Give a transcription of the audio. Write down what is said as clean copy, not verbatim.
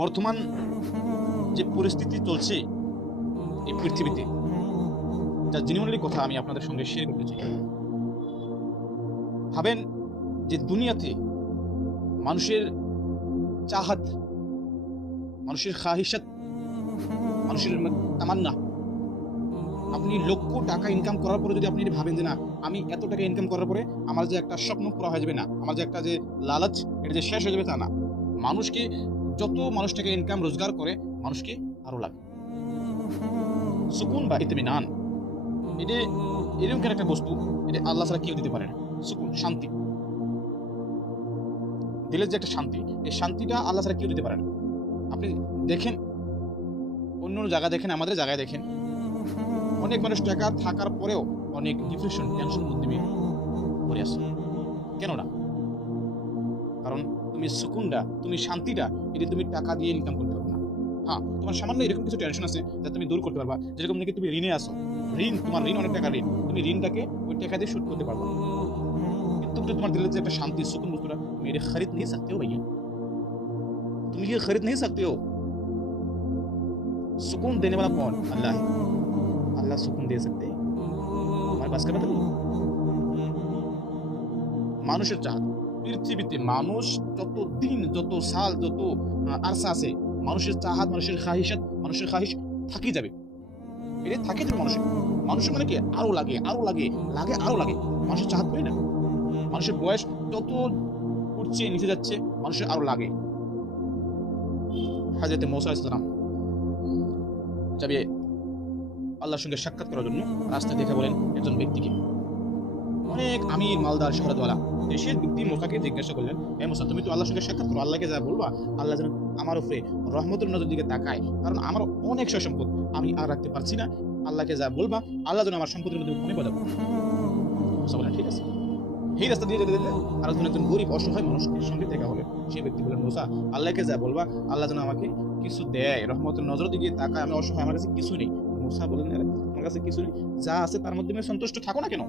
বর্তমান যে পরিস্থিতি চলছে এই পৃথিবীতে, যা জেনুইনলি কথা আমি আপনাদের সঙ্গে শেয়ার করতে চাই। ভাবেন যে দুনিয়াতে মানুষের চাহাত, মানুষের খাহিসাত, মানুষের তামান্না, আপনি লক্ষ টাকা ইনকাম করার পরে যদি আপনি ভাবেন যে না, আমি এত টাকা ইনকাম করার পরে আমার যে একটা স্বপ্ন পুরো হয়ে যাবে, না আমার যে একটা যে লালচ এটা যে শেষ হয়ে যাবে, তা না। মানুষকে যত মানুষ টাকা ইনকাম রোজগার করে মানুষকে আরো লাগে সুকুন বা ইতমিনান। এটা এরকম একটা বস্তু, এটা আল্লাহ ছাড়া কেউ দিতে পারে না। সুকুন, শান্তি, দিলের যে একটা শান্তি, এই শান্তিটা আল্লাহ ছাড়া কেউ দিতে পারে না। আপনি দেখেন অন্য জায়গায় দেখেন, আমাদের জায়গায় দেখেন, অনেক মানুষ টাকা থাকার পরেও অনেক ডিপ্রেশন, টেনশন মধ্যে পড়ে আসে। কেন না? কারণ তুমি সুকুনটা, তুমি শান্তিটা, এটা তুমি টাকা দিয়ে ইনকাম করতে পারবে না। হ্যাঁ, তোমার সামান্য এরকম কিছু টেনশন আছে যা তুমি দূর করতে পারবা। যেরকম নাকি তুমি ঋণে আসো, তোমার ঋণ অনেক টাকা ঋণ, তুমি ঋণটাকে ওই টাকা দিয়ে শোধ করতে পারবা। কিন্তু তোমার দিলে যে একটা শান্তি, सुकून বস্তুটা তুমি এটা खरीद नहीं सकते हो भैया, तुम ये खरीद नहीं सकते हो। सुकून देने वाला कौन? अल्लाह है। अल्लाह सुकून दे सकते हैं, हमारे पास का मतलब। মানুষের চাঁদ, পৃথিবীতে মানুষ যত দিন, যত সাল, যত আরসা আছে, মানুষের চাহাত, মানুষের খাহিসাত, মানুষের খাহিশ থাকি যাবে। এটা থাকে যাবে মানুষের। মানুষের মানে কি আরো লাগে, আরো লাগে, লাগে আরো লাগে। মানুষের চাহাত করি না। মানুষের বয়স যত উঠছে নিচে যাচ্ছে, মানুষের আরো লাগে। হযরত মূসা আলাইহিস সালাম যাবে আল্লাহর সঙ্গে সাক্ষাৎ করার জন্য রাস্তা দেখে বলেন একজন ব্যক্তিকে, অনেক আমির মালদার শহরতওয়ালা দেশের ব্যক্তি মূসাকে জিজ্ঞাসা করলেন, হে মূসা, তুমি তো আল্লাহর সঙ্গে সাক্ষাৎ করো, আল্লাহকে যা বলবা আল্লাহ যেন আমার উপরে রহমতের নজর দিকে তাকায়, কারণ আমার অনেক সয় সম্পদ, আমি আর রাখতে পারছি না, আল্লাহকে যা বলবা আল্লাহ যেন আমার সম্পদের মধ্যে কমে বাজাবো। মূসা বলেন ঠিক আছে। এই রাস্তা দিয়ে যেতে যেতে আর একজন গরিব অসহায় মানুষের সঙ্গে দেখা হলো। সেই ব্যক্তি বলেন, মূসা, আল্লাহকে যা বলবা আল্লাহ যেন আমাকে কিছু দেয়, রহমতের নজর দিকে তাকায়, আমি অসহায়, আমার কাছে কিছু নেই। মূসা বলেন, আমার কাছে কিছু নেই, যা আছে তার মধ্যে সন্তুষ্ট থাকো না কেন?